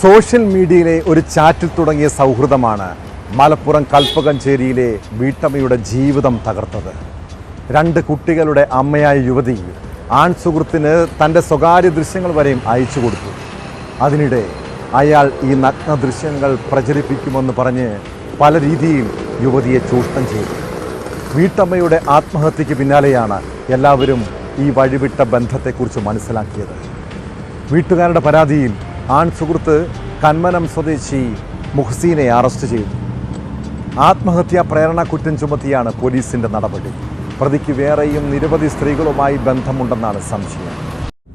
Social മീഡിയയിലെ ഒരു ചാറ്റിൽ തുടങ്ങിയ സൗഹൃദമാണ് മലപ്പുറം കൽപ്പകഞ്ചേരിയിലെ വീട്ടമ്മയുടെ ജീവിതം തകർത്തത്. രണ്ട് കുട്ടികളുടെ അമ്മയായ യുവതി ആൺ സുഹൃത്തിന് തന്റെ സ്വകാര്യ ദൃശ്യങ്ങൾ വരെയും അയച്ചു കൊടുത്തു. അതിനിടെ അയാൾ ഈ നഗ്ന ദൃശ്യങ്ങൾ പ്രചരിപ്പിക്കുമെന്ന് പറഞ്ഞ് പല രീതിയിൽ യുവതിയെ ചൂഷണം ചെയ്തു. വീട്ടമ്മയുടെ ആത്മഹത്യക്ക് പിന്നാലെയാണ് എല്ലാവരും ഈ വഴിവിട്ട ബന്ധത്തെക്കുറിച്ച് മനസ്സിലാക്കിയത്. വീട്ടുകാരുടെ പരാതിയിൽ ആൺ സുഹൃത്ത് കന്മനം സ്വദേശി മുഹ്സീനെ അറസ്റ്റ് ചെയ്തു. ആത്മഹത്യാ പ്രേരണ കുറ്റം ചുമത്തിയാണ് പോലീസിന്റെ നടപടി. പ്രതിക്ക് വേറെയും നിരവധി സ്ത്രീകളുമായി ബന്ധമുണ്ടെന്നാണ് സംശയം.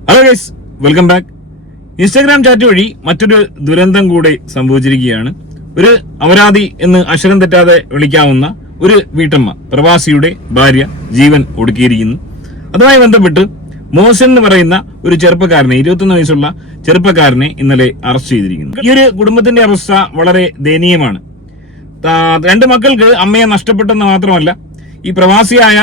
Hello guys welcome back Instagram chat വഴി മറ്റൊരു ദുരന്തം കൂടെ സംഭവിച്ചിരിക്കുകയാണ്. ഒരു അപരാധി എന്ന് അക്ഷരം തെറ്റാതെ വിളിക്കാവുന്ന ഒരു വീട്ടമ്മ പ്രവാസിയുടെ ഭാര്യ ജീവൻ ഒടുക്കിയിരിക്കുന്നു. അതുമായി ബന്ധപ്പെട്ട് മോശൻ എന്ന് പറയുന്ന ഒരു ചെറുപ്പക്കാരനെ ഇരുപത്തൊന്ന് വയസ്സുള്ള ചെറുപ്പക്കാരനെ ഇന്നലെ അറസ്റ്റ് ചെയ്തിരിക്കുന്നു. ഈ ഒരു കുടുംബത്തിന്റെ അവസ്ഥ വളരെ ദയനീയമാണ്. രണ്ട് മക്കൾക്ക് അമ്മയെ നഷ്ടപ്പെട്ടെന്ന് മാത്രമല്ല ഈ പ്രവാസിയായ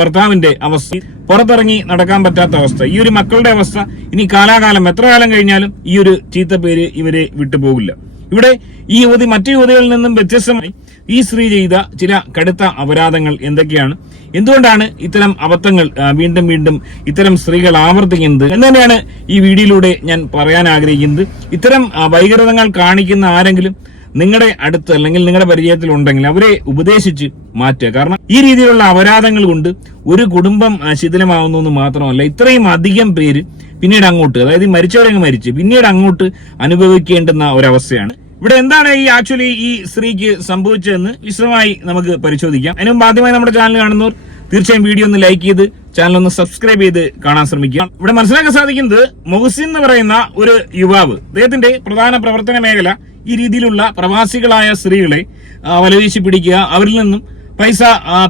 ഭർത്താവിന്റെ അവസ്ഥ പുറത്തിറങ്ങി നടക്കാൻ പറ്റാത്ത അവസ്ഥ. ഈ ഒരു മക്കളുടെ അവസ്ഥ ഇനി കാലാകാലം എത്ര കാലം കഴിഞ്ഞാലും ഈ ഒരു ചീത്ത പേര് ഇവരെ വിട്ടുപോകില്ല. ഇവിടെ ഈ യുവതി മറ്റു യുവതികളിൽ നിന്നും വ്യത്യസ്തമായി ഈ സ്ത്രീ ചെയ്ത ചില കടുത്ത അപരാധങ്ങൾ എന്തൊക്കെയാണ്? എന്തുകൊണ്ടാണ് ഇത്തരം അബദ്ധങ്ങൾ വീണ്ടും വീണ്ടും ഇത്തരം സ്ത്രീകൾ ആവർത്തിക്കുന്നത്? എന്ന് തന്നെയാണ് ഈ വീഡിയോയിലൂടെ ഞാൻ പറയാൻ ആഗ്രഹിക്കുന്നത്. ഇത്തരം വൈകൃതങ്ങൾ കാണിക്കുന്ന ആരെങ്കിലും നിങ്ങളുടെ അടുത്ത് അല്ലെങ്കിൽ നിങ്ങളുടെ പരിചയത്തിൽ ഉണ്ടെങ്കിൽ അവരെ ഉപദേശിച്ച് മാറ്റുക. കാരണം ഈ രീതിയിലുള്ള അപരാധങ്ങൾ കൊണ്ട് ഒരു കുടുംബം ശിഥിലമാവുന്നു എന്ന് മാത്രമല്ല ഇത്രയും അധികം പേര് പിന്നീട് അങ്ങോട്ട് അതായത് മരിച്ചവരങ്ങ് മരിച്ച് പിന്നീട് അങ്ങോട്ട് അനുഭവിക്കേണ്ടുന്ന ഒരവസ്ഥയാണ്. ഇവിടെ എന്താണ് ഈ ആക്ച്വലി ഈ സ്ത്രീക്ക് സംഭവിച്ചതെന്ന് വിശദമായി നമുക്ക് പരിശോധിക്കാം. അതിനു ആദ്യമായി നമ്മുടെ ചാനൽ കാണുന്നവർ തീർച്ചയായും വീഡിയോ ഒന്ന് ലൈക്ക് ചെയ്ത് ചാനൽ ഒന്ന് സബ്സ്ക്രൈബ് ചെയ്ത് കാണാൻ ശ്രമിക്കുക. ഇവിടെ മനസ്സിലാക്കാൻ സാധിക്കുന്നത് മൊഹസിൻ എന്ന് പറയുന്ന ഒരു യുവാവ് അദ്ദേഹത്തിന്റെ പ്രധാന പ്രവർത്തന മേഖല ഈ രീതിയിലുള്ള പ്രവാസികളായ സ്ത്രീകളെ വലവീശി പിടിക്കുക അവരിൽ നിന്നും പൈസ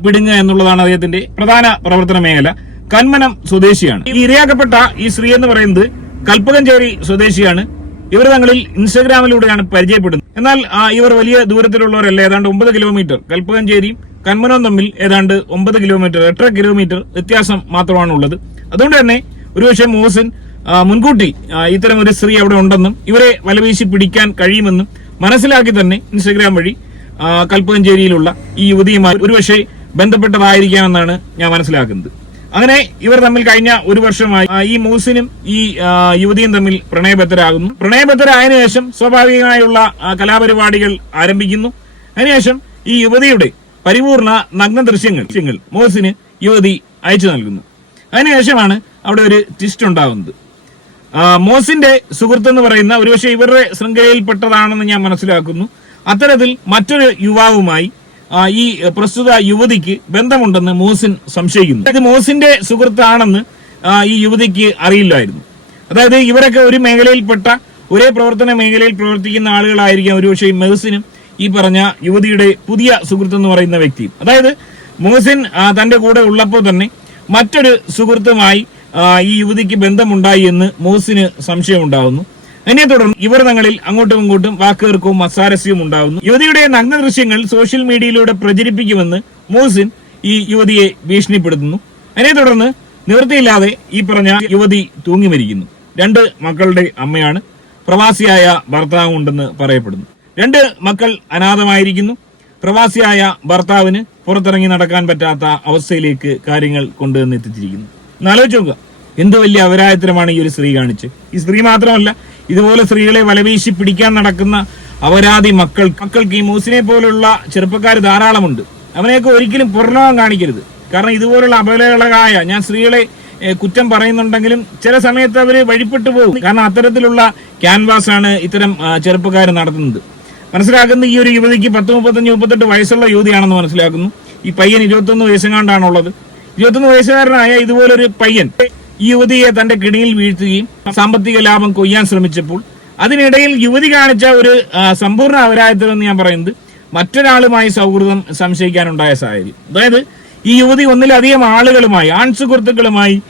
പിടുങ്ങുക എന്നുള്ളതാണ് അദ്ദേഹത്തിന്റെ പ്രധാന പ്രവർത്തന മേഖല. കന്മനം സ്വദേശിയാണ്. ഇരയാക്കപ്പെട്ട ഈ സ്ത്രീ എന്ന് പറയുന്നത് കൽപ്പകഞ്ചേരി സ്വദേശിയാണ്. ഇവർ തങ്ങളിൽ ഇൻസ്റ്റഗ്രാമിലൂടെയാണ് പരിചയപ്പെടുന്നത്. എന്നാൽ ഇവർ വലിയ ദൂരത്തിലുള്ളവരല്ല. ഏതാണ്ട് ഒമ്പത് കിലോമീറ്റർ. കൽപ്പകഞ്ചേരിയും കന്മനവും തമ്മിൽ ഏതാണ്ട് ഒമ്പത് കിലോമീറ്റർ എട്ടര കിലോമീറ്റർ വ്യത്യാസം മാത്രമാണ് ഉള്ളത് അതുകൊണ്ട് തന്നെ ഒരുപക്ഷെ മോഹസിൻ മുൻകൂട്ടി ഇത്തരം ഒരു സ്ത്രീ അവിടെ ഉണ്ടെന്നും ഇവരെ വലവീശി പിടിക്കാൻ കഴിയുമെന്നും മനസ്സിലാക്കി തന്നെ ഇൻസ്റ്റഗ്രാം വഴി കൽപ്പകഞ്ചേരിയിലുള്ള ഈ യുവതിയുമായി ഒരുപക്ഷെ ബന്ധപ്പെട്ടതായിരിക്കാമെന്നാണ് ഞാൻ മനസ്സിലാക്കുന്നത്. അങ്ങനെ ഇവർ തമ്മിൽ കഴിഞ്ഞ ഒരു വർഷമായി ഈ മൂസിനും ഈ യുവതിയും തമ്മിൽ പ്രണയബദ്ധരാകുന്നു. പ്രണയബദ്ധരായതിനു ശേഷം സ്വാഭാവികമായുള്ള കലാപരിപാടികൾ ആരംഭിക്കുന്നു. അതിനുശേഷം ഈ യുവതിയുടെ പരിപൂർണ നഗ്ന ദൃശ്യങ്ങൾ ദൃശ്യങ്ങൾ മോസിന് യുവതി അയച്ചു നൽകുന്നു. അതിനുശേഷമാണ് അവിടെ ഒരു ട്വിസ്റ്റ് ഉണ്ടാകുന്നത് മോസിന്റെ സുഹൃത്ത് എന്ന് പറയുന്ന ഒരുപക്ഷെ ഇവരുടെ ശൃംഖലയിൽപ്പെട്ടതാണെന്ന് ഞാൻ മനസ്സിലാക്കുന്നു. അത്തരത്തിൽ മറ്റൊരു യുവാവുമായി ഈ പ്രസ്തുത യുവതിക്ക് ബന്ധമുണ്ടെന്ന് മോസിൻ സംശയിക്കുന്നു. അതായത് മോസിന്റെ സുഹൃത്താണെന്ന് ഈ യുവതിക്ക് അറിയില്ലായിരുന്നു. അതായത് ഇവരൊക്കെ ഒരു മേഖലയിൽപ്പെട്ട ഒരേ പ്രവർത്തന മേഖലയിൽ പ്രവർത്തിക്കുന്ന ആളുകളായിരിക്കാം ഒരുപക്ഷെ മെഹസിനും ഈ പറഞ്ഞ യുവതിയുടെ പുതിയ സുഹൃത്ത് എന്ന് പറയുന്ന വ്യക്തി അതായത് മോഹസിൻ തന്റെ കൂടെ ഉള്ളപ്പോൾ തന്നെ മറ്റൊരു സുഹൃത്തുമായി ഈ യുവതിക്ക് ബന്ധമുണ്ടായി എന്ന് മോഹസിന് സംശയമുണ്ടാകുന്നു അതിനെ തുടർന്ന് ഇവർ തങ്ങളിൽ അങ്ങോട്ടും ഇങ്ങോട്ടും വാക്കുകൾക്കും അസാരസ്യവും ഉണ്ടാകുന്നു യുവതിയുടെ നഗ്ന ദൃശ്യങ്ങൾ സോഷ്യൽ മീഡിയയിലൂടെ പ്രചരിപ്പിക്കുമെന്ന് മോഹസിൻ ഈ യുവതിയെ ഭീഷണിപ്പെടുത്തുന്നു. അതിനെ തുടർന്ന് നിവൃത്തിയില്ലാതെ ഈ പറഞ്ഞ യുവതി തൂങ്ങി മരിക്കുന്നു. രണ്ട് മക്കളുടെ അമ്മയാണ് പ്രവാസിയായ ഭർത്താവ് ഉണ്ടെന്ന് പറയപ്പെടുന്നു. രണ്ട് മക്കൾ അനാഥമായിരിക്കുന്നു. പ്രവാസിയായ ഭർത്താവിന് പുറത്തിറങ്ങി നടക്കാൻ പറ്റാത്ത അവസ്ഥയിലേക്ക് കാര്യങ്ങൾ കൊണ്ടുവന്ന് എത്തിച്ചിരിക്കുന്നു. എന്നാലോചിച്ച് നോക്കുക. എന്ത് വലിയ അപരായത്തരമാണ് ഈ ഒരു സ്ത്രീ കാണിച്ച് ഈ സ്ത്രീ മാത്രമല്ല ഇതുപോലെ സ്ത്രീകളെ വലവീശി പിടിക്കാൻ നടക്കുന്ന അപരാധി മക്കൾ. മക്കൾക്ക് ഈ മൂസിനെ പോലുള്ള ചെറുപ്പക്കാർ ധാരാളമുണ്ട്. അവനെയൊക്കെ ഒരിക്കലും പുറലോകം കാണിക്കരുത്. കാരണം ഇതുപോലുള്ള അപലകളായ ഞാൻ സ്ത്രീകളെ കുറ്റം പറയുന്നുണ്ടെങ്കിലും ചില സമയത്ത് അവർ വഴിപ്പെട്ടു പോകും. കാരണം അത്തരത്തിലുള്ള ക്യാൻവാസ് ആണ് ഇത്തരം ചെറുപ്പക്കാർ നടത്തുന്നത്. മനസ്സിലാക്കുന്ന ഈ ഒരു യുവതിക്ക് പത്ത് മുപ്പത്തഞ്ച് മുപ്പത്തെട്ട് വയസ്സുള്ള യുവതിയാണെന്ന് മനസ്സിലാക്കുന്നു. ഈ പയ്യൻ ഇരുപത്തൊന്ന് വയസ്സെങ്ങാണ്ടാണുള്ളത്. ഇരുപത്തൊന്ന് വയസ്സുകാരനായ ഇതുപോലൊരു പയ്യൻ ഈ യുവതിയെ തന്റെ കിണിയിൽ വീഴ്ത്തുകയും സാമ്പത്തിക ലാഭം കൊയ്യാൻ ശ്രമിച്ചപ്പോൾ അതിനിടയിൽ യുവതി കാണിച്ച ഒരു സമ്പൂർണ അപരാധത്തിൽ എന്ന് ഞാൻ പറയുന്നത് മറ്റൊരാളുമായി സൗഹൃദം സംശയിക്കാനുണ്ടായ സാഹചര്യം. അതായത് ഈ യുവതി ഒന്നിലധികം ആളുകളുമായി ആൺ സുഹൃത്തുക്കളുമായി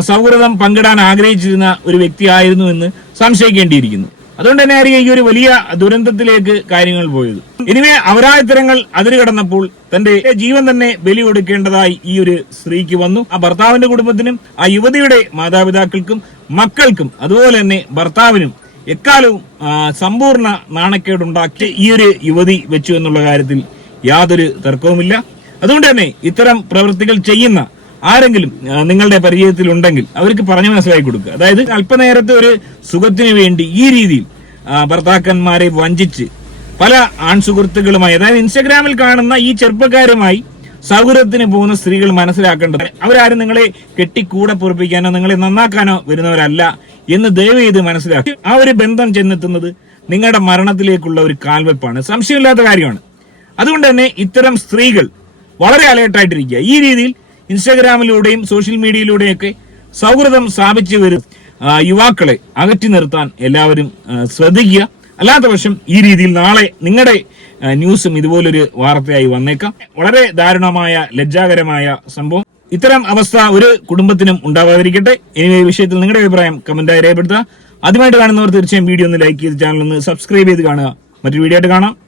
സൗഹൃദം പങ്കിടാൻ ആഗ്രഹിച്ചിരുന്ന ഒരു വ്യക്തിയായിരുന്നു എന്ന് സംശയിക്കേണ്ടിയിരിക്കുന്നു. അതുകൊണ്ട് തന്നെ ആയിരിക്കും ഈ ഒരു വലിയ ദുരന്തത്തിലേക്ക് കാര്യങ്ങൾ പോയത്. ഇനിമേ അപരാധിത്തരങ്ങൾ അതിര് കടന്നപ്പോൾ തന്റെ ജീവൻ തന്നെ ബലി കൊടുക്കേണ്ടതായി ഈ ഒരു സ്ത്രീക്ക് വന്നു. ആ ഭർത്താവിന്റെ കുടുംബത്തിനും ആ യുവതിയുടെ മാതാപിതാക്കൾക്കും മക്കൾക്കും അതുപോലെ തന്നെ ഭർത്താവിനും എക്കാലവും സമ്പൂർണ നാണക്കേടുണ്ടാക്കി ഈ ഒരു യുവതി വെച്ചു എന്നുള്ള കാര്യത്തിൽ യാതൊരു തർക്കവുമില്ല. അതുകൊണ്ട് തന്നെ ഇത്തരം പ്രവൃത്തികൾ ചെയ്യുന്ന ആരെങ്കിലും നിങ്ങളുടെ പരിചയത്തിൽ ഉണ്ടെങ്കിൽ അവർക്ക് പറഞ്ഞു മനസ്സിലാക്കി കൊടുക്കുക. അതായത് അല്പനേരത്തെ ഒരു സുഖത്തിന് വേണ്ടി ഈ രീതിയിൽ ഭർത്താക്കന്മാരെ വഞ്ചിച്ച് പല ആൺസുഹൃത്തുക്കളുമായി അതായത് ഇൻസ്റ്റഗ്രാമിൽ കാണുന്ന ഈ ചെറുപ്പക്കാരുമായി സൗഹൃദത്തിന് പോകുന്ന സ്ത്രീകൾ മനസ്സിലാക്കേണ്ടത് അവരാരും നിങ്ങളെ കെട്ടിക്കൂടെ പൊറപ്പിക്കാനോ നിങ്ങളെ നന്നാക്കാനോ വരുന്നവരല്ല എന്ന് ദയവ് ചെയ്ത് മനസ്സിലാക്കി. ആ ഒരു ബന്ധം ചെന്നെത്തുന്നത് നിങ്ങളുടെ മരണത്തിലേക്കുള്ള ഒരു കാൽവെപ്പാണ്. സംശയമില്ലാത്ത കാര്യമാണ്. അതുകൊണ്ട് തന്നെ ഇത്തരം സ്ത്രീകൾ വളരെ അലേർട്ടായിട്ടിരിക്കുക. ഈ രീതിയിൽ ഇൻസ്റ്റാഗ്രാമിലൂടെയും സോഷ്യൽ മീഡിയയിലൂടെയൊക്കെ സൗഹൃദം സ്ഥാപിച്ചു വരും യുവാക്കളെ അകറ്റി നിർത്താൻ എല്ലാവരും ശ്രദ്ധിക്കുക. അല്ലാത്ത പക്ഷം ഈ രീതിയിൽ നാളെ നിങ്ങളുടെ ന്യൂസും ഇതുപോലൊരു വാർത്തയായി വന്നേക്കാം. വളരെ ദാരുണമായ ലജ്ജാകരമായ സംഭവം. ഇത്തരം അവസ്ഥ ഒരു കുടുംബത്തിനും ഉണ്ടാവാതിരിക്കട്ടെ. ഇനി ഈ വിഷയത്തിൽ നിങ്ങളുടെ അഭിപ്രായം കമന്റായി രേഖപ്പെടുത്തുക. ആദ്യമായിട്ട് കാണുന്നവർ തീർച്ചയായും വീഡിയോ ഒന്ന് ലൈക്ക് ചെയ്ത് ചാനൽ ഒന്ന് സബ്സ്ക്രൈബ് ചെയ്ത് കാണുക. മറ്റൊരു വീഡിയോ ആയിട്ട് കാണാം.